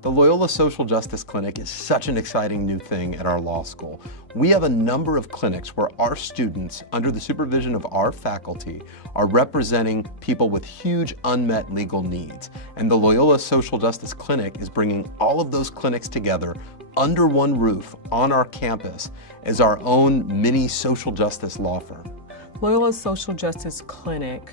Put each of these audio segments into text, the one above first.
The Loyola Social Justice Clinic is such an exciting new thing at our law school. We have a number of clinics where our students, under the supervision of our faculty, are representing people with huge unmet legal needs. And the Loyola Social Justice Clinic is bringing all of those clinics together under one roof on our campus as our own mini social justice law firm. Loyola Social Justice Clinic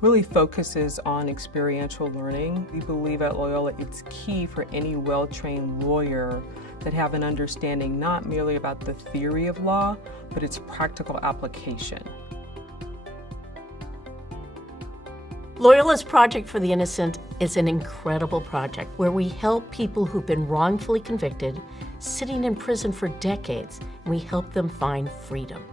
really focuses on experiential learning. We believe at Loyola it's key for any well-trained lawyer that have an understanding not merely about the theory of law, but its practical application. Loyola's Project for the Innocent is an incredible project where we help people who've been wrongfully convicted, sitting in prison for decades, and we help them find freedom.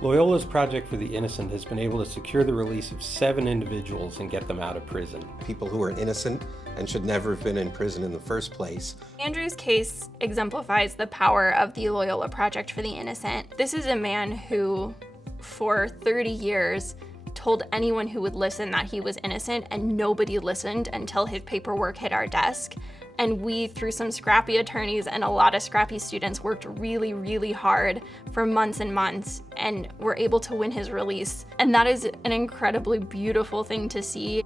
Loyola's Project for the Innocent has been able to secure the release of 7 individuals and get them out of prison. People who are innocent and should never have been in prison in the first place. Andrew's case exemplifies the power of the Loyola Project for the Innocent. This is a man who, for 30 years, told anyone who would listen that he was innocent, and nobody listened until his paperwork hit our desk. And we, through some scrappy attorneys and a lot of scrappy students, worked really, really hard for months and months, and were able to win his release. And that is an incredibly beautiful thing to see.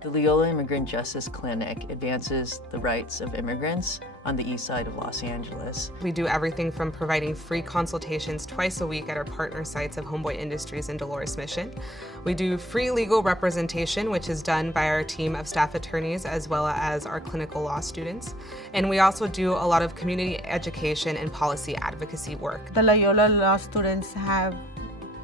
The Loyola Immigrant Justice Clinic advances the rights of immigrants on the east side of Los Angeles. We do everything from providing free consultations twice a week at our partner sites of Homeboy Industries and Dolores Mission. We do free legal representation, which is done by our team of staff attorneys as well as our clinical law students. And we also do a lot of community education and policy advocacy work. The Loyola law students have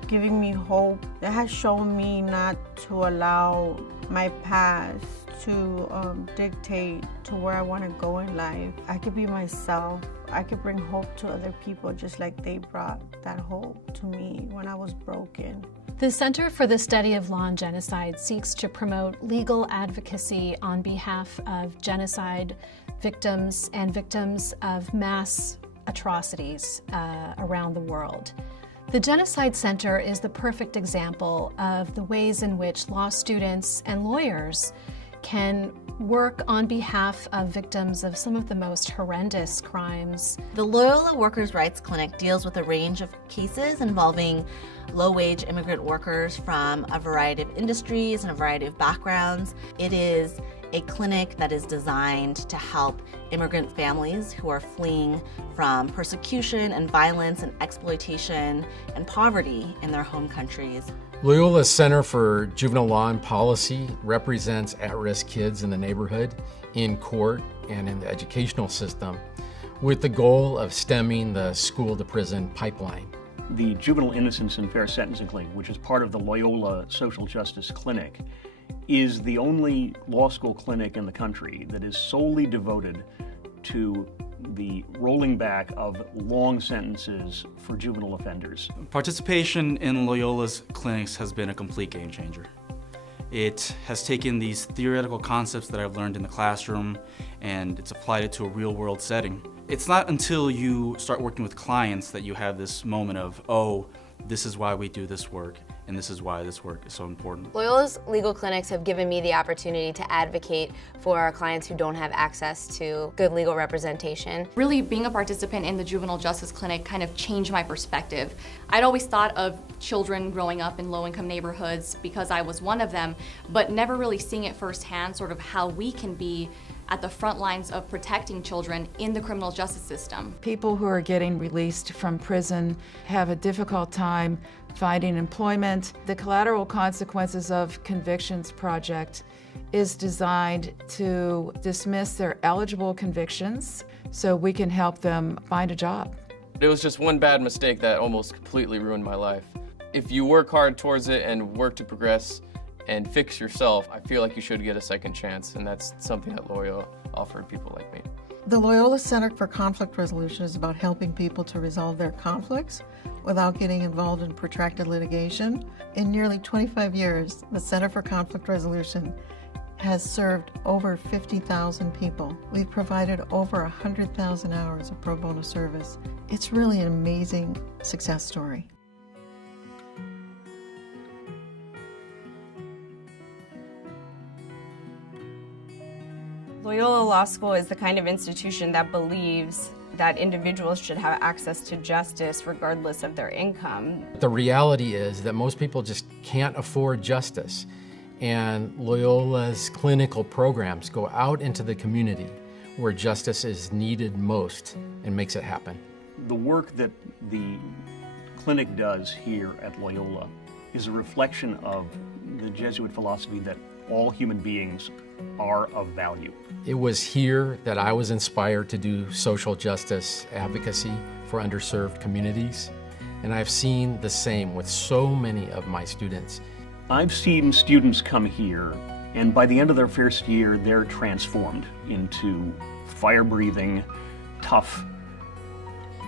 given me hope. It has shown me not to allow my past to dictate to where I want to go in life. I could be myself. I could bring hope to other people just like they brought that hope to me when I was broken. The Center for the Study of Law and Genocide seeks to promote legal advocacy on behalf of genocide victims and victims of mass atrocities around the world. The Genocide Center is the perfect example of the ways in which law students and lawyers can work on behalf of victims of some of the most horrendous crimes. The Loyola Workers' Rights Clinic deals with a range of cases involving low-wage immigrant workers from a variety of industries and a variety of backgrounds. It is a clinic that is designed to help immigrant families who are fleeing from persecution and violence and exploitation and poverty in their home countries. Loyola's Center for Juvenile Law and Policy represents at-risk kids in the neighborhood, in court, and in the educational system, with the goal of stemming the school-to-prison pipeline. The Juvenile Innocence and Fair Sentencing Clinic, which is part of the Loyola Social Justice Clinic, is the only law school clinic in the country that is solely devoted to the rolling back of long sentences for juvenile offenders. Participation in Loyola's clinics has been a complete game changer. It has taken these theoretical concepts that I've learned in the classroom and it's applied it to a real-world setting. It's not until you start working with clients that you have this moment of, oh, this is why we do this work, and this is why this work is so important. Loyola's legal clinics have given me the opportunity to advocate for our clients who don't have access to good legal representation. Really, being a participant in the Juvenile Justice Clinic kind of changed my perspective. I'd always thought of children growing up in low-income neighborhoods because I was one of them, but never really seeing it firsthand, sort of how we can be at the front lines of protecting children in the criminal justice system. People who are getting released from prison have a difficult time finding employment. The Collateral Consequences of Convictions project is designed to dismiss their eligible convictions so we can help them find a job. It was just one bad mistake that almost completely ruined my life. If you work hard towards it and work to progress and fix yourself, I feel like you should get a second chance, and that's something that Loyola offered people like me. The Loyola Center for Conflict Resolution is about helping people to resolve their conflicts without getting involved in protracted litigation. In nearly 25 years, the Center for Conflict Resolution has served over 50,000 people. We've provided over 100,000 hours of pro bono service. It's really an amazing success story. Loyola Law School is the kind of institution that believes that individuals should have access to justice regardless of their income. The reality is that most people just can't afford justice, and Loyola's clinical programs go out into the community where justice is needed most and makes it happen. The work that the clinic does here at Loyola is a reflection of the Jesuit philosophy that all human beings are of value. It was here that I was inspired to do social justice advocacy for underserved communities, and I've seen the same with so many of my students. I've seen students come here, and by the end of their first year, they're transformed into fire-breathing, tough,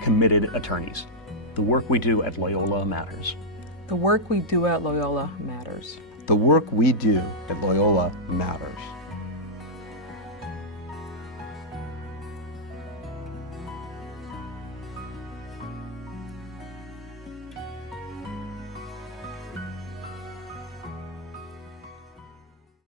committed attorneys. The work we do at Loyola matters. The work we do at Loyola matters. The work we do at Loyola matters.